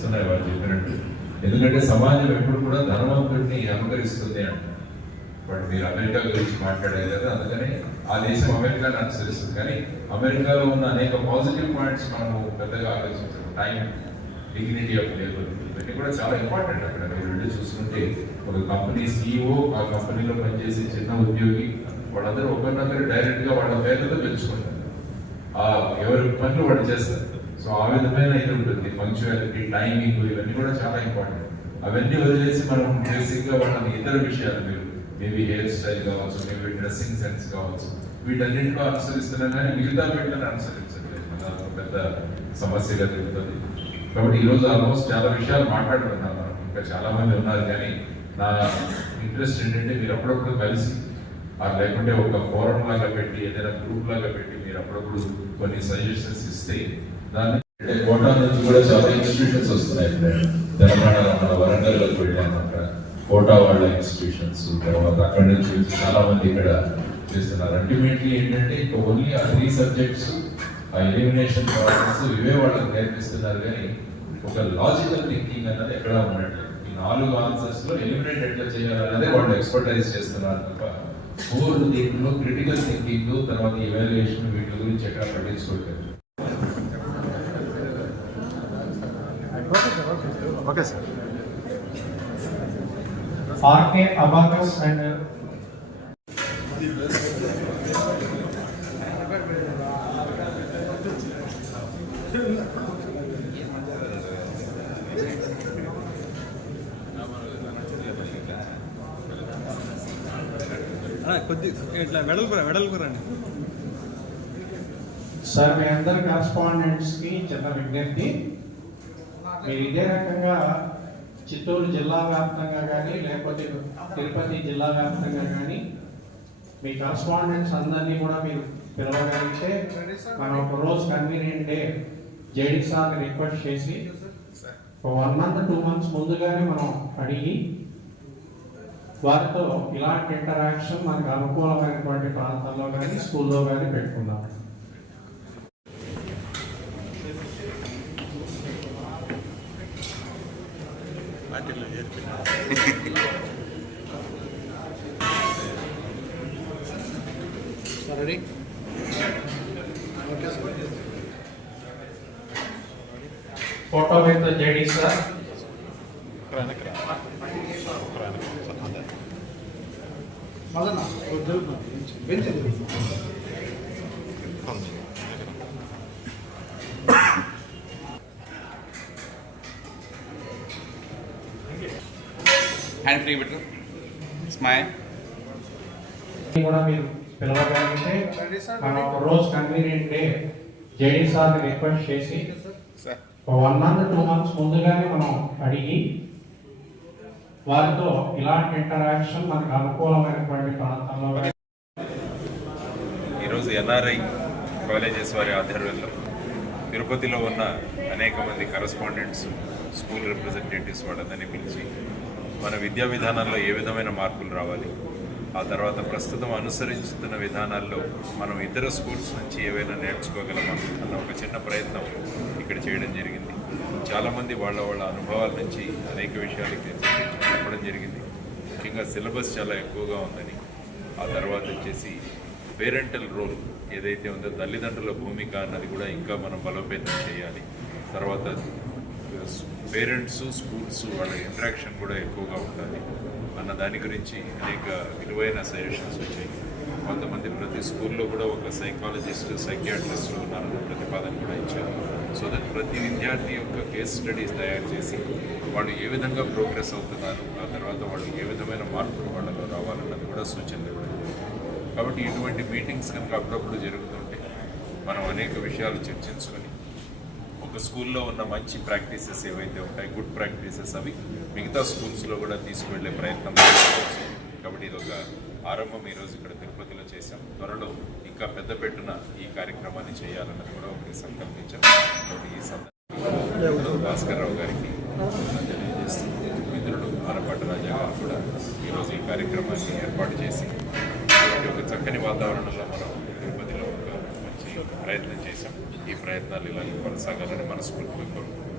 వస్తున్నాయి వాళ్ళు చెప్పినట్టు. ఎందుకంటే సమాజం ఎప్పుడు కూడా ధనవంతుడిని అనుకరిస్తుంది అంట. బట్ మీరు అమెరికా గురించి మాట్లాడారు కదా, అందుకని ఆ దేశం అమెరికాని అనుసరిస్తుంది. కానీ అమెరికాలో ఉన్న అనేక పాజిటివ్ పాయింట్స్ మనము పెద్దగా ఆలోచించాము. టైం, డిగ్నిటీ ఆఫ్ లేబర్, ఇవన్నీ కూడా చాలా ఇంపార్టెంట్. అక్కడ మీరు వెళ్ళి చూసుకుంటే ఒక కంపెనీ CEO, ఆ కంపెనీలో పనిచేసే చిన్న ఉద్యోగి, వాళ్ళందరూ ఒకరినొకరు డైరెక్ట్గా వాళ్ళ పేర్లతో పెంచుకుంటారు. ఎవరి పనులు వాళ్ళు చేస్తారు. సో ఆ విధమైన ఇది ఉంటుంది. పంక్చువాలిటీ, టైమింగ్, ఇవన్నీ కూడా చాలా ఇంపార్టెంట్. అవన్నీ వదిలేసి మనం బేసిక్గా వాళ్ళని ఇతర విషయాలు, మీరు మేబీ హెయిర్ స్టైల్ కావచ్చు, మేబీ డ్రెస్సింగ్ సెన్స్ కావచ్చు, వీటన్నింటిలో అనుసరిస్తున్నాం కానీ మిగతా వీటిని అనుసరించట్లేదు. మన పెద్ద సమస్యగా తిరుగుతుంది. కాబట్టి ఈరోజు ఆల్మోస్ట్ చాలా విషయాలు మాట్లాడుతున్నాం మనం. ఇంకా చాలా మంది ఉన్నారు కానీ నా ఇంట్రెస్ట్ ఏంటంటే మీరు అప్పుడప్పుడు కలిసి, లేకుంటే ఒక ఫోరం లాగా పెట్టి, ఏదైనా గ్రూప్ లాగా పెట్టి మీరు అప్పుడప్పుడు కొన్ని సజెషన్స్ ఇస్తే, దాన్ని కోటా నుంచి కూడా చాలా ఇన్స్టిట్యూషన్స్ వస్తున్నాయి. తెలంగాణలో మన వరంగల్లోకి వెళ్ళాను, అక్కడ కోటా వాళ్ళ ఇన్స్టిట్యూషన్స్, తర్వాత అక్కడి నుంచి చాలా మంది ఇక్కడ చేస్తున్నారు. అల్టిమేట్లీ ఏంటంటే ఇంకా ఓన్లీ ఆ 3 సబ్జెక్ట్స్, ఆ ఎలిమినేషన్ ప్రాసెస్, ఇవే వాళ్ళకి నేర్పిస్తున్నారు. కానీ ఒక లాజికల్ థింకింగ్ అన్నది ఎక్కడ ఉండట్లేదు. ఈ 4 ఆన్సర్స్ లో ఎలిమినేట్ ఎట్లా చేయాలన్నదే వాళ్ళు ఎక్స్పర్టైజ్ చేస్తున్నారు తప్ప దీంట్లో క్రిటికల్ థింకింగ్, తర్వాత ఎవాల్యుయేషన్, వీటి గురించి ఎక్కడ పట్టించుకోవట్లేదు. Okay sir. RK abacus and కొద్ది ఇట్లా వెడల్పు రండి సార్. మీ అందరి కరెస్పాండెంట్స్ కి చిన్న విజ్ఞప్తి, మీరు ఇదే రకంగా చిత్తూరు జిల్లా వ్యాప్తంగా కానీ లేకపోతే తిరుపతి జిల్లా వ్యాప్తంగా కానీ మీ కరెస్పాండెంట్స్ అందరినీ కూడా మీరు పిలవగలిగితే మనం ఒక రోజు కన్వీనియంట్ డే జేడీ సార్ని రిక్వెస్ట్ చేసి 1 month 2 months ముందుగానే మనం అడిగి వారితో ఇలాంటి ఇంటరాక్షన్ మనకు అనుకూలమైనటువంటి ప్రాంతాల్లో కానీ స్కూల్లో కానీ పెట్టుకుందాం. Photo with JD sir. Hand free పెట్టు, స్మైల్. కూడా మీరు పిలవగలిగితే మనం ఒక రోజు కన్వీనియంట్ డే జేడీ సార్ని రిక్వెస్ట్ చేసి 1 month 2 months ముందుగానే మనం అడిగి వారితో ఇలాంటి ఇంటరాక్షన్ మనకు అనుకూలమైనటువంటి ప్రాంతంలో. ఈరోజు NRI కాలేజెస్ వారి ఆధ్వర్యంలో తిరుపతిలో ఉన్న అనేక మంది కరెస్పాండెంట్స్, స్కూల్ రిప్రజెంటేటివ్స్ వాళ్ళందరినీ పిలిచి మన విద్యా విధానాల్లో ఏ విధమైన మార్పులు రావాలి, ఆ తర్వాత ప్రస్తుతం అనుసరిస్తున్న విధానాల్లో మనం ఇతర స్కూల్స్ నుంచి ఏవైనా నేర్చుకోగలమా అన్న ఒక చిన్న ప్రయత్నం ఇక్కడ చేయడం జరిగింది. చాలామంది వాళ్ళ అనుభవాల నుంచి అనేక విషయాలకి చెప్పడం జరిగింది. ముఖ్యంగా సిలబస్ చాలా ఎక్కువగా ఉందని, ఆ తర్వాత వచ్చేసి పేరెంటల్ రోల్ ఏదైతే ఉందో తల్లిదండ్రుల భూమిక అన్నది కూడా ఇంకా మనం బలోపేతం చేయాలి. తర్వాత పేరెంట్స్, స్కూల్స్ వాళ్ళ ఇంటరాక్షన్ కూడా ఎక్కువగా ఉండాలి అన్న దాని గురించి అనేక విలువైన సజెషన్స్ వచ్చాయి. కొంతమంది ప్రతి స్కూల్లో కూడా ఒక సైకాలజిస్ట్, సైకియాట్రిస్టులు ఉన్నారన్న ప్రతిపాదన కూడా ఇచ్చారు. సో దట్ ప్రతి విద్యార్థి యొక్క కేస్ స్టడీస్ తయారు చేసి వాళ్ళు ఏ విధంగా ప్రోగ్రెస్ అవుతున్నారు, ఆ తర్వాత వాళ్ళు ఏ విధమైన మార్పులు వాళ్ళలో రావాలన్నది కూడా సూచనలు ఇవ్వడం. కాబట్టి ఇటువంటి మీటింగ్స్ కనుక అప్పుడప్పుడు జరుగుతుంటే మనం అనేక విషయాలు చర్చించుకొని ఒక స్కూల్లో ఉన్న మంచి ప్రాక్టీసెస్ ఏవైతే ఉంటాయి, గుడ్ ప్రాక్టీసెస్, అవి మిగతా స్కూల్స్లో కూడా తీసుకువెళ్ళే ప్రయత్నం చేసుకోవచ్చు. కాబట్టి ఇది ఒక ఆరంభం ఈరోజు ఇక్కడ తిరుపతిలో చేశాం. త్వరలో ఇంకా పెద్ద పెట్టున ఈ కార్యక్రమాన్ని చేయాలన్నది కూడా ఒకటి సంకల్పించాం. కాబట్టి ఈ సందర్భంలో భాస్కర్ రావు గారికి తెలియజేస్తుంది, మిత్రుడు ఆలపాటి రాజా గారు కూడా ఈరోజు ఈ కార్యక్రమాన్ని ఏర్పాటు చేసి ఒక చక్కని వాతావరణంలో మనం తిరుపతిలో ఒక మంచి ప్రయత్నం చేశాం. ఈ ప్రయత్నాలు ఇలా కొనసాగాలని మనస్ఫూర్తిగా కోరుకుంటున్నాం.